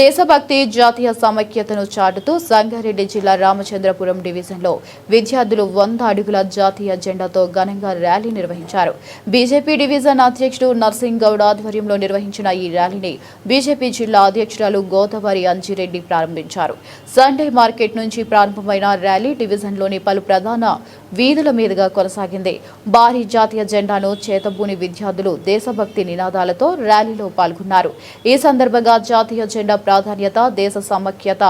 దేశభక్తి జాతీయ సమైక్యతను చాటుతూ సంగారెడ్డి జిల్లా రామచంద్రపురం డివిజన్లో విద్యార్థులు 100 అడుగుల జాతీయ జెండాతో ఘనంగా ర్యాలీ నిర్వహించారు. బీజేపీ డివిజన్ అధ్యక్షుడు నర్సింగ్ గౌడ్ ఆధ్వర్యంలో నిర్వహించిన ఈ ర్యాలీని బీజేపీ జిల్లా అధ్యక్షురాలు గోదావరి అంజిరెడ్డి ప్రారంభించారు. సండే మార్కెట్ నుంచి ప్రారంభమైన ర్యాలీ డివిజన్లోని పలు ప్రధాన వీధుల మీదుగా కొనసాగింది. భారీ జాతీయ జెండాను చేతబూని విద్యార్థులు దేశభక్తి నినాదాలతో ర్యాలీలో పాల్గొన్నారు. ఈ సందర్భంగా జాతీయ జెండా ప్రాధాన్యత, దేశ సమైక్యత,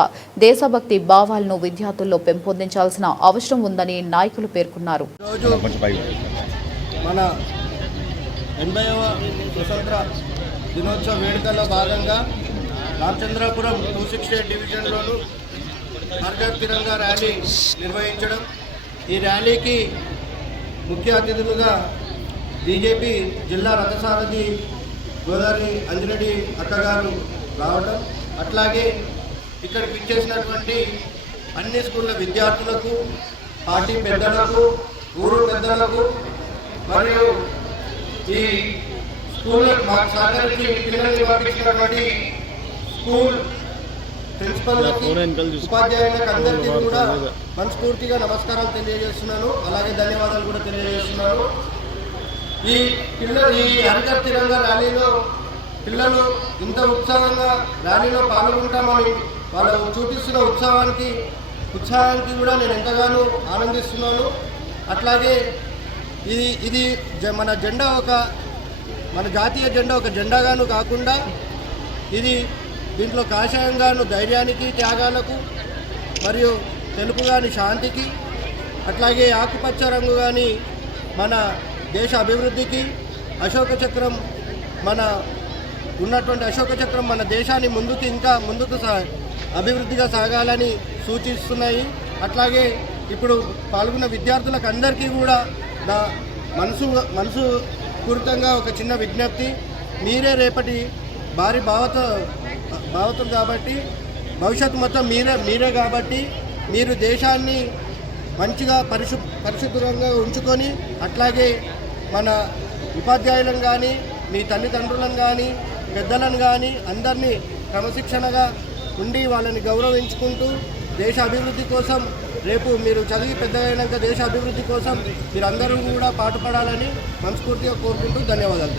దేశభక్తి భావాలను విద్యార్థుల్లో పెంపొందించాల్సిన అవసరం ఉందని నాయకులు పేర్కొన్నారు. మన 80వ స్వతంత్ర దినోత్సవ వేడుకల్లో భాగంగా రామచంద్రపురం 268 డివిజన్లోను హర్ ఘర్ తిరంగా ర్యాలీ నిర్వహించడం. ఈ ర్యాలీకి ముఖ్య అతిథులుగా బీజేపీ జిల్లా రథసారథి గోదావరి అంజిరెడ్డి అక్కగారు రావడం, అట్లాగే ఇక్కడికి ఇచ్చేసినటువంటి అన్ని స్కూళ్ళ విద్యార్థులకు, పార్టీ పెద్దలకు, ఊరు పెద్దలకు మరియు ఈ స్కూల్ మాకు సహకరించి పిల్లల్ని పంపించినటువంటి స్కూల్ ప్రిన్సిపల్లకు, ఉపాధ్యాయులకు అందరికీ కూడా మనస్ఫూర్తిగా నమస్కారాలు తెలియజేస్తున్నాను. అలాగే ధన్యవాదాలు కూడా తెలియజేస్తున్నాను. ఈ హర్ ఘర్ తిరంగా ర్యాలీలో పిల్లలు ఇంత ఉత్సాహంగా ర్యాలీలో పాల్గొంటామని వాళ్ళు చూపిస్తున్న ఉత్సాహానికి కూడా నేను ఎంతగానో ఆనందిస్తున్నాను. అట్లాగే ఇది మన జెండా మన జాతీయ జెండా ఒక జెండాగాను కాకుండా దీంట్లో కాషాయంగాను ధైర్యానికి, త్యాగాలకు, మరియు తెలుపు గాని శాంతికి, అట్లాగే ఆకుపచ్చ రంగు కానీ మన దేశ అభివృద్ధికి, అశోక చక్రం ఉన్నటువంటి అశోక చక్రం మన దేశాన్ని ముందుకు అభివృద్ధిగా సాగాలని సూచిస్తున్నాయి. అట్లాగే ఇప్పుడు పాల్గొన్న విద్యార్థులకు అందరికీ కూడా నా మనసు పూర్తంగా ఒక చిన్న విజ్ఞప్తి. మీరే రేపటి భారీ భావతులు కాబట్టి, భవిష్యత్తు మొత్తం మీరే కాబట్టి మీరు దేశాన్ని మంచిగా పరిశుభ్రంగా ఉంచుకొని, అట్లాగే మన ఉపాధ్యాయులను కానీ, మీ తల్లిదండ్రులను కానీ, పెద్దలను కానీ అందరినీ క్రమశిక్షణగా ఉండి వాళ్ళని గౌరవించుకుంటూ దేశ అభివృద్ధి కోసం, రేపు మీరు చదివి పెద్దగైనాక దేశ అభివృద్ధి కోసం మీరందరూ కూడా పాటుపడాలని మనస్ఫూర్తిగా కోరుకుంటూ ధన్యవాదాలు.